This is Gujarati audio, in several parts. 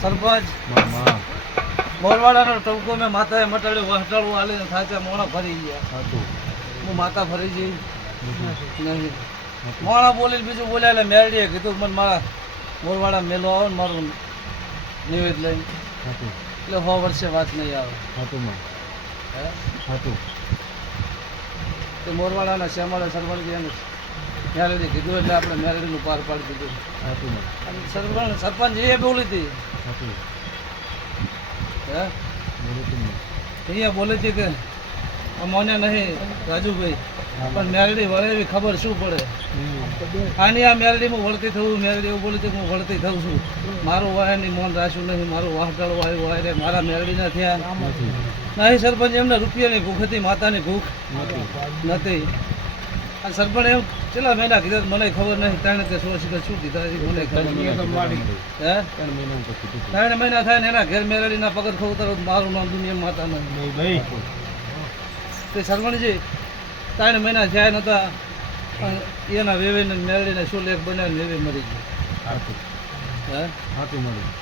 સરપંચ મામા મોરવાડાનો ટવકો મેં માતાએ મટાડ્યો વહટાડું હાલીને થાચા મોણા ફરી ગયા હતું હું માતા ફરી જઈ નહીં મોણા બોલીને બીજું બોલ્યા એટલે મેરડીએ કીધું મને મારા મોરવાડા મેલો આવો ને મારું નિવેદ લઈને હતું એટલે 100 વર્ષે વાત નહીં આવે હતું માં હે હતું તે મોરવાડાના શ્યામાળા સરપંચ એને મેરડી કીધું એટલે આપણે મેરડીનું પાર પાડી દીધું હતું માં અને સરપંચ એ બોલી હતી હતું હે બોલું તું અહીંયા બોલી હતી કે અમને નહીં રાજુભાઈ પણ મેરડી વળે એવી ખબર શું પડે આની આ મેરડીમાં વળતી થવું મેરડી એવું બોલી હતી હું વળતી થઉં છું મારું વાયની મોન રાખ્યું નહીં મારું વાહટાળું આવ્યું વાય રે મારા મેરડીના થયા નહીં સરપંચ એમને રૂપિયાની ભૂખ હતી માતાની ભૂખ નથી આ સરપંચ એમ કેટલા મહિના કીધા મને ખબર નહીં ત્રણ કે શું કીધા મને ખબર નહીં હે 3 મહિના પછી કીધું 3 મહિના થાય ને એના ઘેર મેરડીના પગત ખવતર મારું નામ દુનિયા માતા નહીં ભાઈ તે સરપંચજી 3 મહિના થયા નતા પણ એના વેવીને મેરડીને શું લેખ બનાવીને વેવી મરી ગઈ હતું હે હતું મળ્યું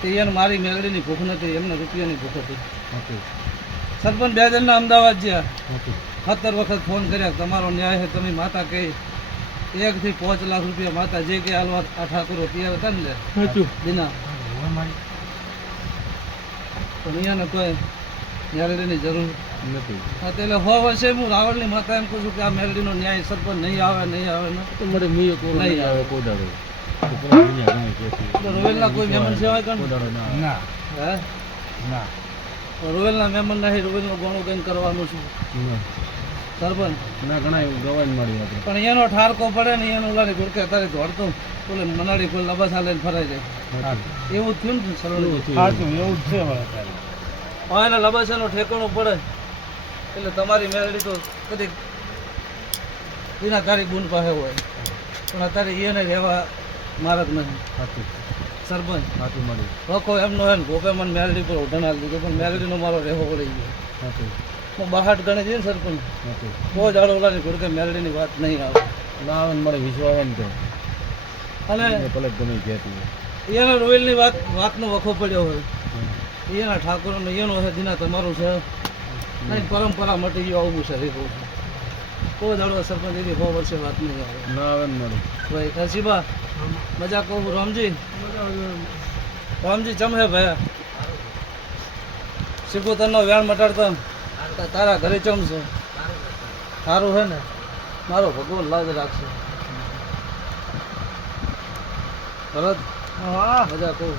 તે એને મારી મેરડીની ભૂખ નથી એમને રૂપિયાની ભૂખ હતી હતું સરપંચ 2 જણના અમદાવાદ ગયા હતું 17 વખત ફોન કર્યા તમારો ન્યાય છે તમે માતા કહી 1 થી 5 લાખ રૂપિયા માતા જે કે હાલવા આ ઠાકોરો તૈયાર હતા ને હતું દિના પણ અહીંયાને કોઈ મેરડીની જરૂર નથી હા એટલે 100 વર્ષે હું રાવણની માતા એમ કહું છું કે આ મેરડીનો ન્યાય સરપંચ નહીં આવે ને તો મને મીએ કોરો નહીં નહીં આવે કોદાડો તો પેલા દુનિયા ઘણી કહેતી તો રોવેલના કોઈ મહેમાન સેવા કર કોદાડો ના ના હે ના રોવેલના મહેમાન નહીં રોવેલનું ગણું કંઈ કરવાનું છું સરપંચ ના ઘણા એવું ગવાન મળી આપણે પણ એનો ઠારકો પડે ને એનો ઓલાની ગુડકે અત્યારે દોડતું બોલે મનાડી કોઈ લબાસા લઈને ફરાઈ જાય એવું જ થયું ને સરળ એવું જ છે હા એને લબાસાનો ઠેકાણું પડે એટલે તમારી મેરડી તો કદી વિના તારી ગુણ પાસે હોય પણ અત્યારે એને રહેવા મારક નથી હતું સરપંચ હતું મળ્યું વખો એમનો હે ને ગોપે મને મેરડી પર ઉઠાણા લીધો પણ મેરડીનો મારો રહેવો પડી ગયો હતું હું બહાટ ગણી દઈએ ને સરપંચ હતું બહુ જ આડો ઓલાની ઘોડકે મેરડીની વાત નહીં આવે ના આવે ને મળે વિશ્વ આવે ને તો અને એ ભલે ગમે એ કહેતી હોય એનો રોવેલની વાતનો વખો પડ્યો હોય એના ઠાકોરનો એનો છે દિના તમારું છે નહીં પરંપરા મટી ગયો આવું છે એ કહું છું કોઈ દાડો સરપંચ એવી 100 વર્ષે વાત નહીં આવે ના આવે ને મળે ભાઈ કાશીબા મજા કહું રામજી રામજી ચમ હે ભાઈ સિકોતરનો વેણ મટાડતા તારા ઘરે ચમ છે સારું છે ને મારો ભગવાન લાજ રાખશે ભરત મજા કહું